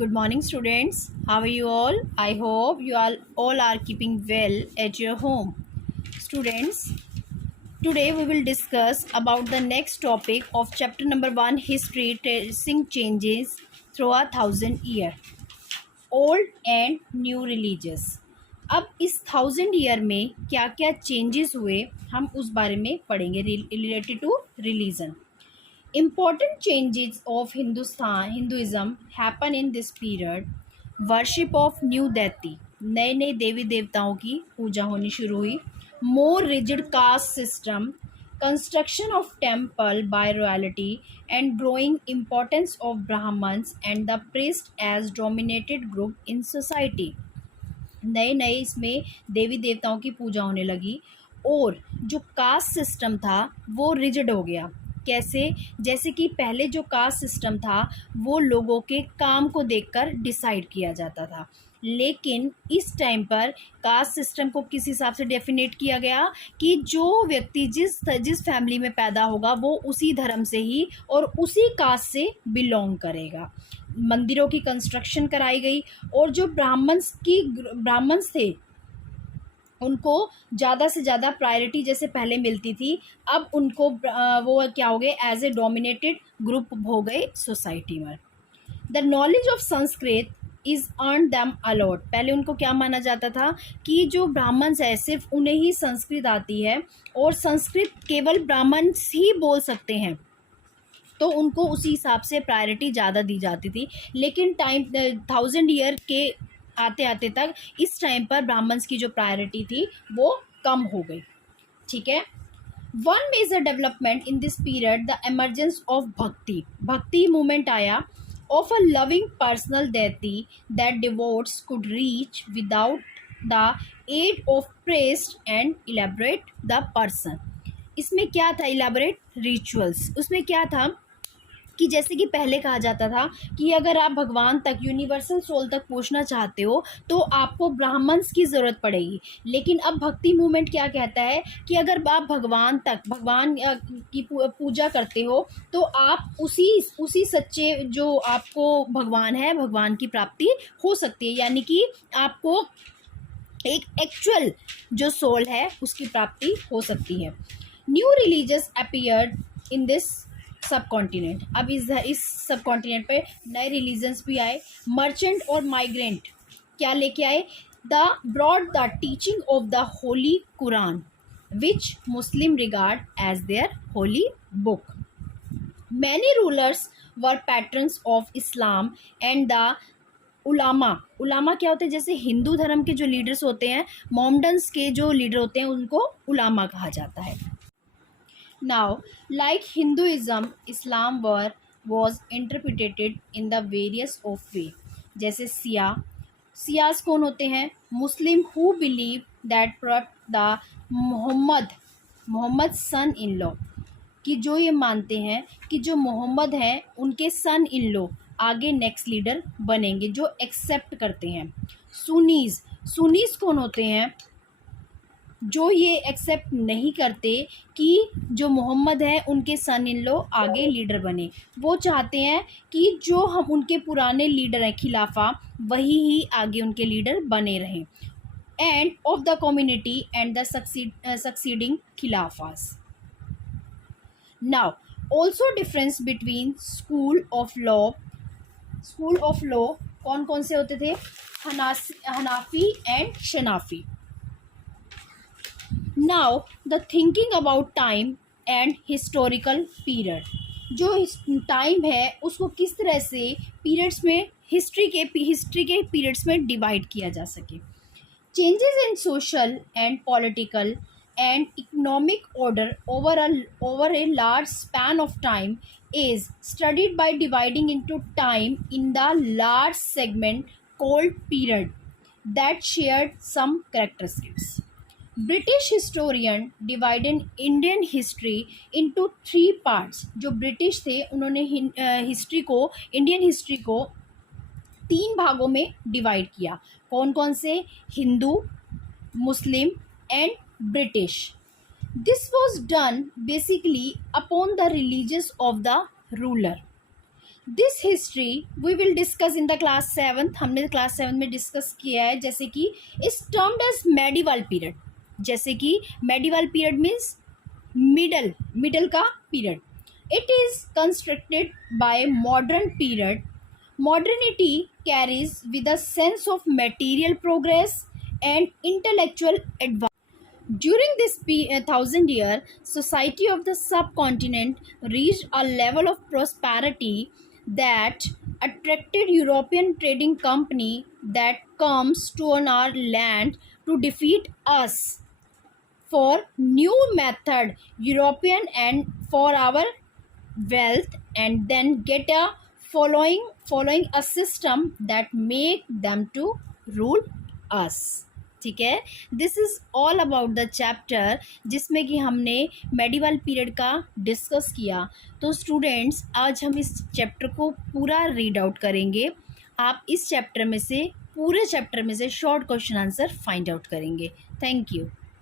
Good morning, students. How are you all? I hope you all are keeping well at your home. Students, today we will discuss about the next topic of chapter number 1, History Tracing Changes Through a Thousand Year, Old and New Religions. अब इस 1000 year में क्या क्या changes हुए हम उस बारे में पढ़ेंगे related to religion. Important changes of Hinduism happen in this period. Worship of new deity, नए नए देवी देवताओं की पूजा होनी शुरू हुई. More rigid caste system, construction of temple by royalty, and growing importance of Brahmins and the priest as dominated group in society. नए नए इसमें देवी देवताओं की पूजा होने लगी और जो कास्ट सिस्टम था वो रिजिड हो गया. कैसे? जैसे कि पहले जो कास्ट सिस्टम था वो लोगों के काम को देखकर डिसाइड किया जाता था, लेकिन इस टाइम पर कास्ट सिस्टम को किस हिसाब से डेफिनेट किया गया कि जो व्यक्ति जिस फैमिली में पैदा होगा वो उसी धर्म से ही और उसी कास्ट से बिलोंग करेगा. मंदिरों की कंस्ट्रक्शन कराई गई और जो ब्राह्मण्स थे उनको ज़्यादा से ज़्यादा प्रायोरिटी जैसे पहले मिलती थी, अब उनको वो क्या हो गए, एज ए डोमिनेटेड ग्रुप हो गए सोसाइटी में. The knowledge of Sanskrit is earn them a lot. पहले उनको क्या माना जाता था कि जो ब्राह्मण्स है सिर्फ उन्हें ही संस्कृत आती है और संस्कृत केवल ब्राह्मण्स ही बोल सकते हैं, तो उनको उसी हिसाब से प्रायोरिटी ज़्यादा दी जाती थी. लेकिन टाइम 1000 ईयर के आते आते तक इस टाइम पर ब्राह्मण्स की जो प्रायोरिटी थी वो कम हो गई. ठीक है. One major development in this period the emergence of bhakti movement आया of a loving personal deity that devotees could reach without the aid of priest and elaborate the person. इसमें क्या था? Elaborate rituals. उसमें क्या था कि जैसे कि पहले कहा जाता था कि अगर आप भगवान तक, यूनिवर्सल सोल तक पहुंचना चाहते हो तो आपको ब्राह्मण्स की ज़रूरत पड़ेगी. लेकिन अब भक्ति मूवमेंट क्या कहता है कि अगर आप भगवान की पूजा करते हो तो आप उसी सच्चे जो आपको भगवान है, भगवान की प्राप्ति हो सकती है. यानी कि आपको एक एक्चुअल जो सोल है उसकी प्राप्ति हो सकती है. New religious appeared in this सब कॉन्टिनेंट. अब इस सब कॉन्टिनेंट पे नए रिलीजन्स भी आए. मर्चेंट और माइग्रेंट क्या लेके आए? They brought the teaching of the holy Quran which Muslim regard as their holy book. Many rulers were patrons of Islam and the ulama. उलामा क्या होते हैं? जैसे हिंदू धर्म के जो लीडर्स होते हैं, मोमडन्स के जो लीडर होते हैं, उनको उलामा कहा जाता है. Now, like Hinduism, Islam was interpreted in the various of way. जैसे सियास कौन होते हैं? Muslim who believe that the Muhammad son in law, कि जो ये मानते हैं कि जो मोहम्मद हैं उनके सन इन लॉ आगे नेक्स्ट लीडर बनेंगे, जो एक्सेप्ट करते हैं. सुनीस कौन होते हैं? जो ये एक्सेप्ट नहीं करते कि जो मोहम्मद है उनके सन इन लॉ आगे लीडर बने. वो चाहते हैं कि जो हम उनके पुराने लीडर हैं खिलाफा, वही ही आगे उनके लीडर बने रहें. And of the community and the succeeding khilafas. Now also difference between school of law कौन कौन से होते थे? Hanafi and Shafi. Now the thinking about time and historical period. जो टाइम है उसको किस तरह से पीरियड्स में हिस्ट्री के पीरियड्स में डिवाइड किया जा सके. Changes in social and political and economic order over a large span of time is studied by dividing into time in the large segment called period that shared some characteristics. British historian divided Indian history into 3 parts. जो British थे उन्होंने Indian history को 3 भागों में divide किया. कौन कौन से? Hindu, Muslim and British. This was done basically upon the religions of the ruler. This history we will discuss in the class 7th। हमने क्लास 7 में डिस्कस किया है, जैसे कि इस टर्म्ड एज मेडिवल पीरियड। जैसे कि मेडिवल पीरियड मीन्स मिडल का period. It is constructed by modern period. Modernity carries with a sense of material progress and intellectual advance. During this 1,000-year, society of the subcontinent reached a level of prosperity that attracted European trading company that comes to on our land to defeat us for new method European and for our wealth, and then get a following a system that make them to rule us। ठीक है, this is all about the chapter जिसमें कि हमने medieval period का discuss किया। तो students, आज हम इस चैप्टर को पूरा रीड आउट करेंगे। आप इस चैप्टर में से, पूरे चैप्टर में से short question answer find out करेंगे। Thank you.